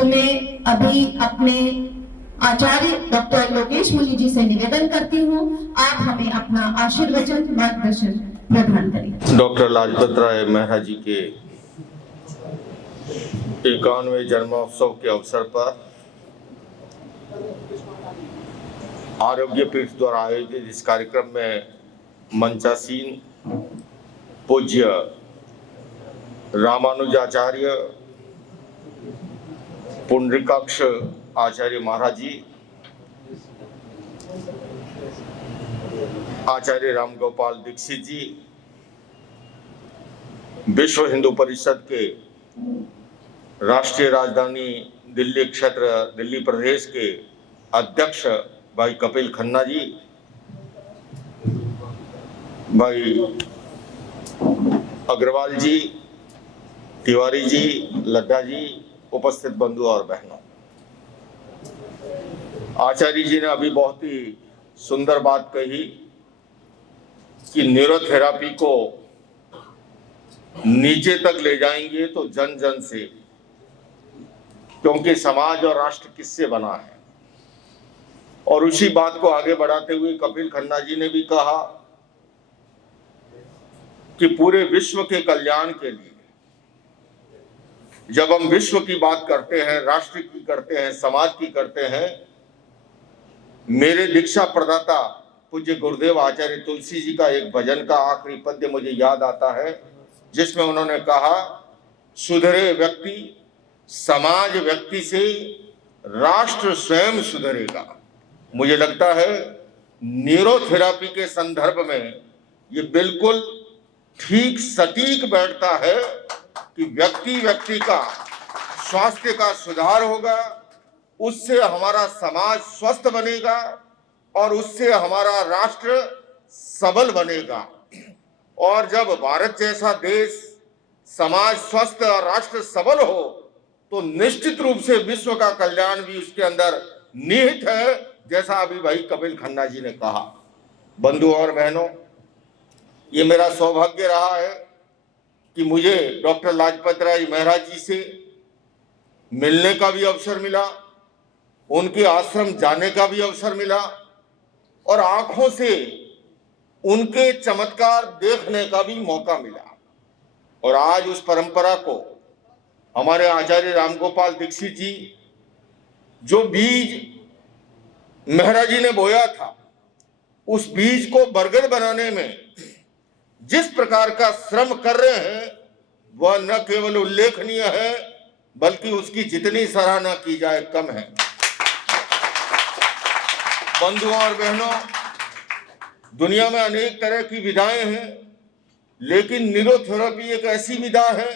तो मैं अभी अपने आचार्य डॉक्टर लोकेश मुनि जी से निवेदन करती हूँ, आप हमें अपना आशीर्वचन मार्गदर्शन प्रदान करें। डॉक्टर लाजपत राय मेहरा जी के 51वें जन्मोत्सव के अवसर पर आरोग्य पीठ द्वारा आयोजित इस कार्यक्रम में मंचासीन पूज्य रामानुजाचार्य पुंडरीकाक्ष आचार्य महाराज जी, आचार्य रामगोपाल दीक्षित जी, विश्व हिंदू परिषद के राष्ट्रीय राजधानी दिल्ली क्षेत्र दिल्ली प्रदेश के अध्यक्ष भाई कपिल खन्ना जी, भाई अग्रवाल जी, तिवारी जी, लड्डा जी, उपस्थित बंधु और बहनों, आचार्य जी ने अभी बहुत ही सुंदर बात कही कि न्यूरोथेरापी को नीचे तक ले जाएंगे तो जन जन से, क्योंकि समाज और राष्ट्र किससे बना है। और उसी बात को आगे बढ़ाते हुए कपिल खन्ना जी ने भी कहा कि पूरे विश्व के कल्याण के लिए जब हम विश्व की बात करते हैं, राष्ट्र की करते हैं, समाज की करते हैं, मेरे दीक्षा प्रदाता पूज्य गुरुदेव आचार्य तुलसी जी का एक भजन का आखिरी पद्य मुझे याद आता है, जिसमें उन्होंने कहा, सुधरे व्यक्ति समाज व्यक्ति से राष्ट्र स्वयं सुधरेगा। मुझे लगता है न्यूरोथेरापी के संदर्भ में ये बिल्कुल ठीक सटीक बैठता है कि व्यक्ति का स्वास्थ्य का सुधार होगा, उससे हमारा समाज स्वस्थ बनेगा और उससे हमारा राष्ट्र सबल बनेगा। और जब भारत जैसा देश, समाज स्वस्थ और राष्ट्र सबल हो तो निश्चित रूप से विश्व का कल्याण भी उसके अंदर निहित है, जैसा अभी भाई कपिल खन्ना जी ने कहा। बंधु और बहनों, ये मेरा सौभाग्य रहा है कि मुझे डॉक्टर लाजपत राय मेहरा जी से मिलने का भी अवसर मिला, उनके आश्रम जाने का भी अवसर मिला और आंखों से उनके चमत्कार देखने का भी मौका मिला। और आज उस परंपरा को हमारे आचार्य रामगोपाल दीक्षित जी, जो बीज मेहरा जी ने बोया था, उस बीज को बरगद बनाने में जिस प्रकार का श्रम कर रहे हैं वह न केवल उल्लेखनीय है बल्कि उसकी जितनी सराहना की जाए कम है। बंधुओं और बहनों, दुनिया में अनेक तरह की विधाएं हैं, लेकिन न्यूरोथेरेपी एक ऐसी विधा है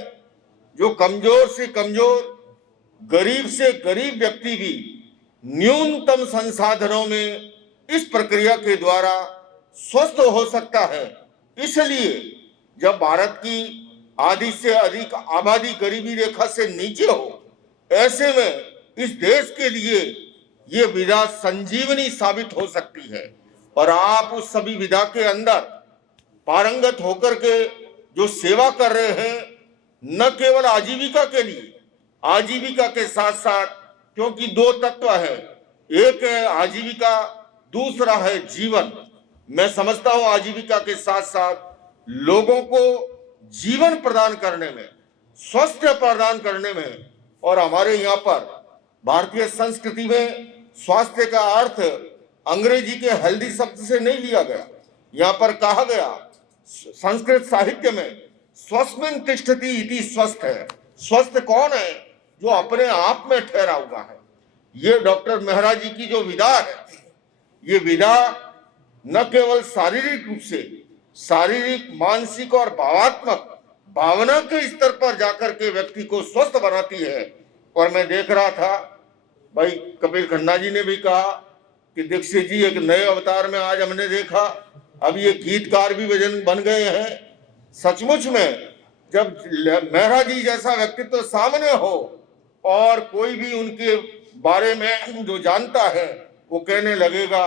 जो कमजोर से कमजोर, गरीब से गरीब व्यक्ति भी न्यूनतम संसाधनों में इस प्रक्रिया के द्वारा स्वस्थ हो सकता है। इसलिए जब भारत की आधी से अधिक आबादी गरीबी रेखा से नीचे हो, ऐसे में इस देश के लिए ये विधा संजीवनी साबित हो सकती है। और आप उस सभी विधा के अंदर पारंगत होकर के जो सेवा कर रहे हैं, न केवल आजीविका के लिए, आजीविका के साथ साथ, क्योंकि दो तत्व है, एक है आजीविका, दूसरा है जीवन। मैं समझता हूं आजीविका के साथ साथ लोगों को जीवन प्रदान करने में, स्वास्थ्य प्रदान करने में, और हमारे यहाँ पर भारतीय संस्कृति में स्वास्थ्य का अर्थ अंग्रेजी के हेल्दी शब्द से नहीं लिया गया। यहाँ पर कहा गया संस्कृत साहित्य में, स्वस्मिन् तिष्ठति इति स्वस्थ है। स्वस्थ कौन है? जो अपने आप में ठहरा हुआ है। ये डॉक्टर मेहरा जी की जो विधा है, ये विधा न केवल शारीरिक रूप से, शारीरिक, मानसिक और भावात्मक भावना के स्तर पर जाकर के व्यक्ति को स्वस्थ बनाती है। और मैं देख रहा था, भाई कपिल खन्ना जी ने भी कहा कि दीक्षित जी एक नए अवतार में आज हमने देखा, अब ये गीतकार भी बन गए हैं। सचमुच में जब मेहरा जी जैसा व्यक्तित्व सामने हो और कोई भी उनके बारे में जो जानता है वो कहने लगेगा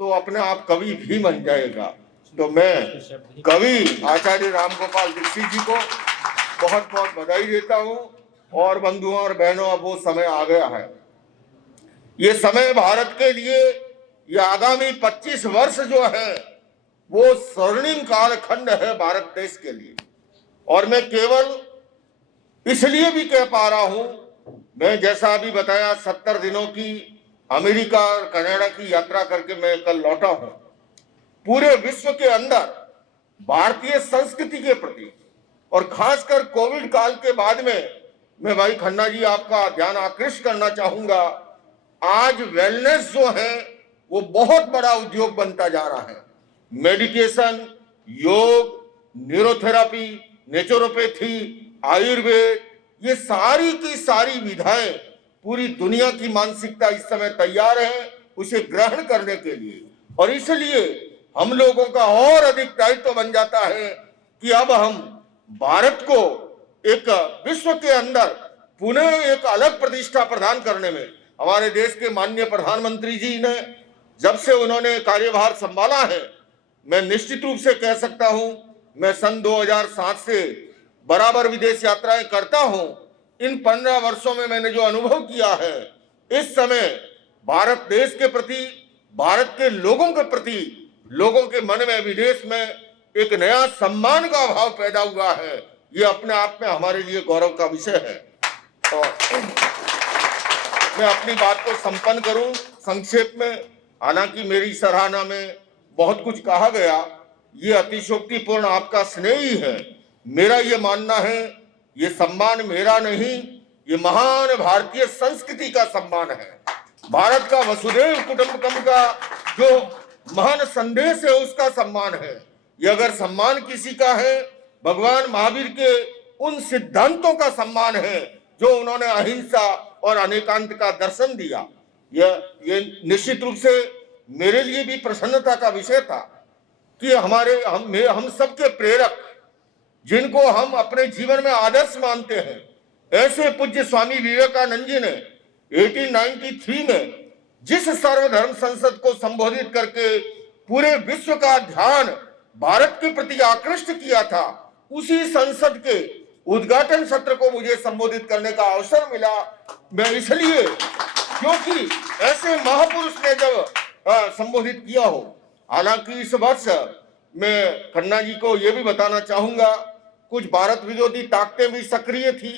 तो अपने आप कवि भी बन जाएगा। तो मैं कवि आचार्य रामगोपाल दीक्षित जी को बहुत बहुत बधाई देता हूँ और बंधुओं और बहनों, अब वो समय आ गया है। ये समय भारत के लिए, ये आगामी 25 वर्ष जो है वो स्वर्णिम कालखंड है भारत देश के लिए। और मैं केवल इसलिए भी कह पा रहा हूं, मैं जैसा अभी बताया 70 दिनों की अमेरिका और कनाडा की यात्रा करके मैं कल लौटा हूं। पूरे विश्व के अंदर भारतीय संस्कृति के प्रति और खासकर कोविड काल के बाद में मैं भाई खन्ना जी आपका ध्यान आकृष्ट करना चाहूंगा। आज वेलनेस जो है वो बहुत बड़ा उद्योग बनता जा रहा है। मेडिटेशन, योग, न्यूरोथेरापी, नेचुरोपैथी, आयुर्वेद, ये सारी की सारी विधाएं पूरी दुनिया की मानसिकता इस समय तैयार है उसे ग्रहण करने के लिए। और इसलिए हम लोगों का और अधिक दायित्व बन जाता है कि अब हम भारत को एक विश्व के अंदर पुनः एक अलग प्रतिष्ठा प्रदान करने में, हमारे देश के माननीय प्रधानमंत्री जी ने जब से उन्होंने कार्यभार संभाला है, मैं निश्चित रूप से कह सकता हूं, मैं सन 2007 से बराबर विदेश यात्राएं करता हूं। इन 15 वर्षों में मैंने जो अनुभव किया है, इस समय भारत देश के प्रति, भारत के लोगों के प्रति, लोगों के मन में विदेश में एक नया सम्मान का भाव पैदा हुआ है। ये अपने आप में हमारे लिए गौरव का विषय है। और मैं अपनी बात को संपन्न करूं संक्षेप में, हालांकि मेरी सराहना में बहुत कुछ कहा गया, ये अतिशयोक्तिपूर्ण आपका स्नेह ही है। मेरा ये मानना है, ये सम्मान मेरा नहीं, ये महान भारतीय संस्कृति का सम्मान है। भारत का वसुधैव कुटुंबकम का जो महान संदेश है उसका सम्मान है। ये अगर सम्मान किसी का है, भगवान महावीर के उन सिद्धांतों का सम्मान है जो उन्होंने अहिंसा और अनेकांत का दर्शन दिया। ये निश्चित रूप से मेरे लिए भी प्रसन्नता का विषय था कि हम सबके प्रेरक, जिनको हम अपने जीवन में आदर्श मानते हैं, ऐसे पूज्य स्वामी विवेकानंद जी ने 1893 में जिस सर्वधर्म संसद को संबोधित करके पूरे विश्व का ध्यान भारत के प्रति आकृष्ट किया था, उसी संसद के उद्घाटन सत्र को मुझे संबोधित करने का अवसर मिला। मैं इसलिए क्योंकि ऐसे महापुरुष ने जब संबोधित किया हो। हालांकि इस वर्ष मैं खन्ना जी को यह भी बताना चाहूंगा, कुछ भारत विरोधी ताकतें भी सक्रिय थी,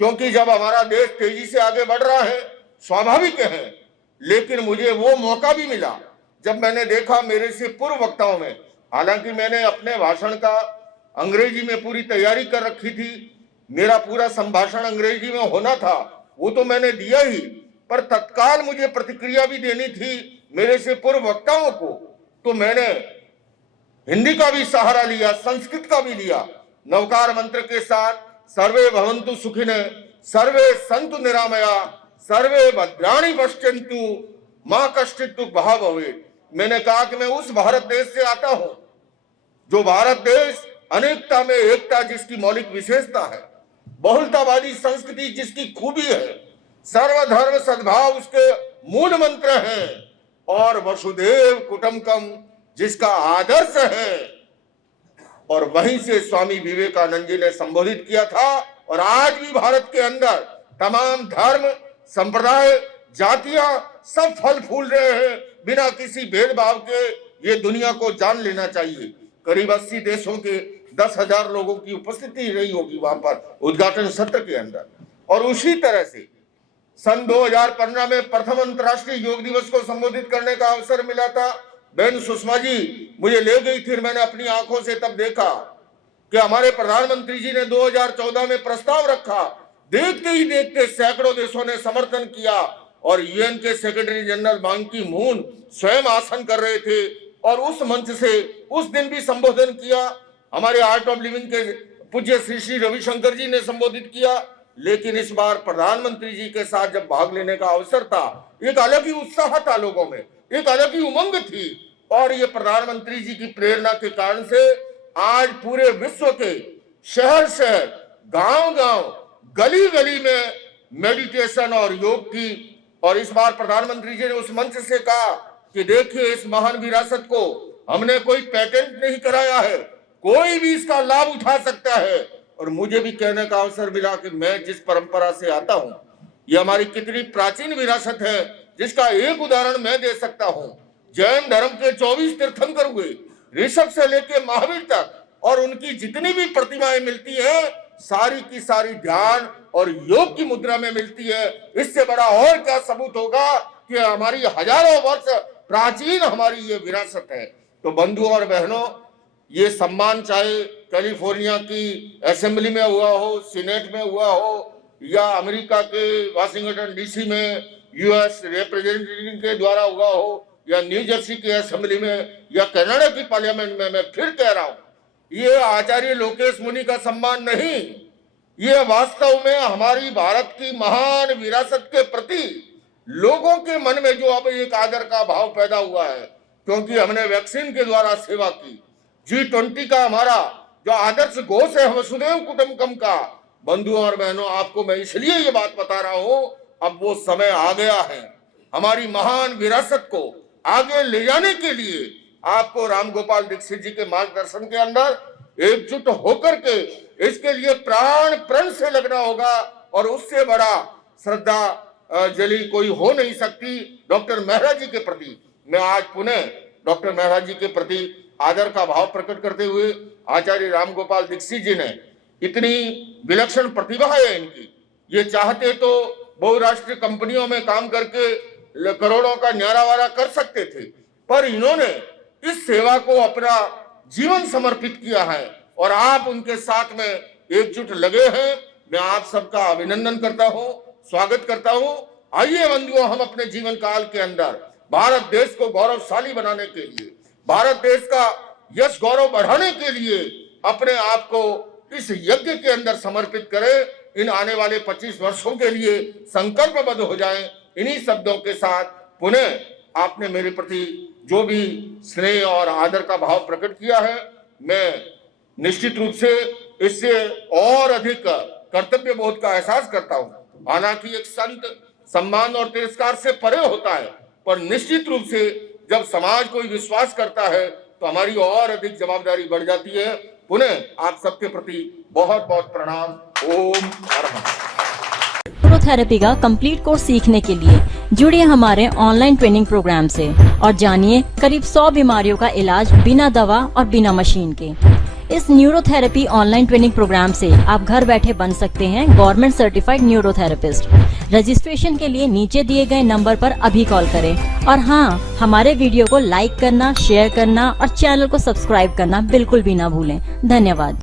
क्योंकि जब हमारा देश तेजी से आगे बढ़ रहा है, स्वाभाविक है। लेकिन मुझे वो मौका भी मिला जब मैंने देखा मेरे से पूर्व वक्ताओं में, हालांकि मैंने अपने भाषण का अंग्रेजी में पूरी तैयारी कर रखी थी, मेरा पूरा संभाषण अंग्रेजी में होना था, वो तो मैंने दिया ही, पर तत्काल मुझे प्रतिक्रिया भी देनी थी मेरे से पूर्व वक्ताओं को, तो मैंने हिंदी का भी सहारा लिया, संस्कृत का भी लिया। नवकार मंत्र के साथ सर्वे भवन्तु सुखिनः, सर्वे सन्तु निरामया, सर्वे भद्राणि पश्यन्तु, मां कश्चित् दुःख भाग् भवेत्। मैंने कहा कि मैं उस भारत देश से आता हूं जो भारत देश अनेकता में एकता जिसकी मौलिक विशेषता है, बहुलतावादी संस्कृति जिसकी खूबी है, सर्वधर्म सद्भाव उसके मूल मंत्र हैं, और वसुधैव कुटुंबकम जिसका आदर्श है। और वहीं से स्वामी विवेकानंद जी ने संबोधित किया था। और आज भी भारत के अंदर तमाम धर्म, संप्रदाय, जातियां सब फल फूल रहे हैं बिना किसी भेदभाव के। ये दुनिया को जान लेना चाहिए। करीब 80 देशों के 10,000 लोगों की उपस्थिति रही होगी वहां पर उद्घाटन सत्र के अंदर। और उसी तरह से सन 2015 में प्रथम अंतर्राष्ट्रीय योग दिवस को संबोधित करने का अवसर मिला था। बहन सुषमा जी मुझे ले गई थी, मैंने अपनी आंखों से तब देखा कि हमारे प्रधानमंत्री जी ने 2014 में प्रस्ताव रखा, देखते ही देखते सैकड़ों देशों ने समर्थन किया और यूएन के सेक्रेटरी जनरल बान की मून स्वयं आसन कर रहे थे और उस मंच से उस दिन भी संबोधन किया। हमारे आर्ट ऑफ लिविंग के पूज्य श्री श्री रविशंकर जी ने संबोधित किया। लेकिन इस बार प्रधानमंत्री जी के साथ जब भाग लेने का अवसर था, एक अलग ही उत्साह था लोगों में, एक अलग ही उमंग थी। और ये प्रधानमंत्री जी की प्रेरणा के कारण से आज पूरे विश्व के शहर शहर, गांव गांव, गली गली में मेडिटेशन और योग की। और इस बार प्रधानमंत्री जी ने उस मंच से कहा कि देखिए, इस महान विरासत को हमने कोई पेटेंट नहीं कराया है, कोई भी इसका लाभ उठा सकता है। और मुझे भी कहने का अवसर मिला कि मैं जिस परंपरा से आता हूं, ये हमारी कितनी प्राचीन विरासत है, जिसका एक उदाहरण मैं दे सकता हूं। जैन धर्म के 24 तीर्थंकर हुए, ऋषभ से लेके महावीर तक, और उनकी जितनी भी प्रतिमाएं मिलती हैं सारी की सारी ध्यान और योग की मुद्रा में मिलती है। इससे बड़ा और क्या सबूत होगा कि हमारी हजारों वर्ष प्राचीन हमारी ये विरासत है। तो बंधुओं और बहनों, ये सम्मान चाहे कैलिफोर्निया की असेंबली में हुआ हो, सीनेट में हुआ हो, या अमेरिका के वाशिंगटन डीसी में यूएस रिप्रेजेंटेटिव के द्वारा हुआ हो, या न्यू जर्सी की असेंबली में, या कनाडा की पार्लियामेंट में, मैं फिर कह रहा हूं, ये आचार्य लोकेश मुनि का सम्मान नहीं, ये वास्तव में हमारी भारत की महान विरासत के प्रति लोगों के मन में जो अब एक आदर का भाव पैदा हुआ है, क्योंकि हमने वैक्सीन के द्वारा सेवा की। G20 का हमारा जो आदर्श घोष है वसुधैव कुटुंबकम का, बंधुओं और बहनों, आपको मैं इसलिए ये बात बता रहा हूं, अब वो समय आ गया है हमारी महान विरासत को आगे ले जाने के लिए आपको राम गोपाल दीक्षित जी के मार्गदर्शन के अंदर एकजुट होकर के इसके लिए प्राण प्रण से लगना होगा, और उससे बड़ा श्रद्धा जली कोई हो नहीं सकती। डॉक्टर मेहरा जी के प्रति मैं आज पुनः डॉक्टर मेहरा जी के प्रति आदर का भाव प्रकट करते हुए, आचार्य राम गोपाल दीक्षित जी ने इतनी विलक्षण प्रतिभा है इनकी, ये चाहते तो बहुराष्ट्रीय कंपनियों में काम करके करोड़ों का न्यारा कर सकते थे, पर इन्होंने इस सेवा को अपना जीवन समर्पित किया है और आप उनके साथ में एकजुट लगे हैं। मैं आप सबका अभिनंदन करता हूं, स्वागत करता हूं। आइए बंधुओं, हम अपने जीवन काल के अंदर भारत देश को गौरवशाली बनाने के लिए, भारत देश का यश गौरव बढ़ाने के लिए अपने आप को इस यज्ञ के अंदर समर्पित करें। इन आने वाले 25 वर्षों के लिए संकल्पबद्ध हो जाएं। इन्हीं शब्दों के साथ पुनः आपने मेरे प्रति जो भी स्नेह और आदर का भाव प्रकट किया है, मैं निश्चित रूप से इससे और अधिक कर्तव्य बोध का एहसास करता हूँ। हालांकि एक संत सम्मान और तिरस्कार से परे होता है, पर निश्चित रूप से जब समाज कोई विश्वास करता है तो हमारी और अधिक जवाबदारी बढ़ जाती है। पुनः आप सबके प्रति बहुत बहुत प्रणाम। ओम नमः। न्यूरोथेरेपी का कंप्लीट कोर्स सीखने के लिए जुड़िए हमारे ऑनलाइन ट्रेनिंग प्रोग्राम से और जानिए करीब 100 बीमारियों का इलाज बिना दवा और बिना मशीन के। इस न्यूरोथेरेपी ऑनलाइन ट्रेनिंग प्रोग्राम से आप घर बैठे बन सकते हैं गवर्नमेंट सर्टिफाइड न्यूरोथेरेपिस्ट। रजिस्ट्रेशन के लिए नीचे दिए गए नंबर पर अभी कॉल करें। और हाँ, हमारे वीडियो को लाइक करना, शेयर करना और चैनल को सब्सक्राइब करना बिल्कुल भी ना भूलें। धन्यवाद।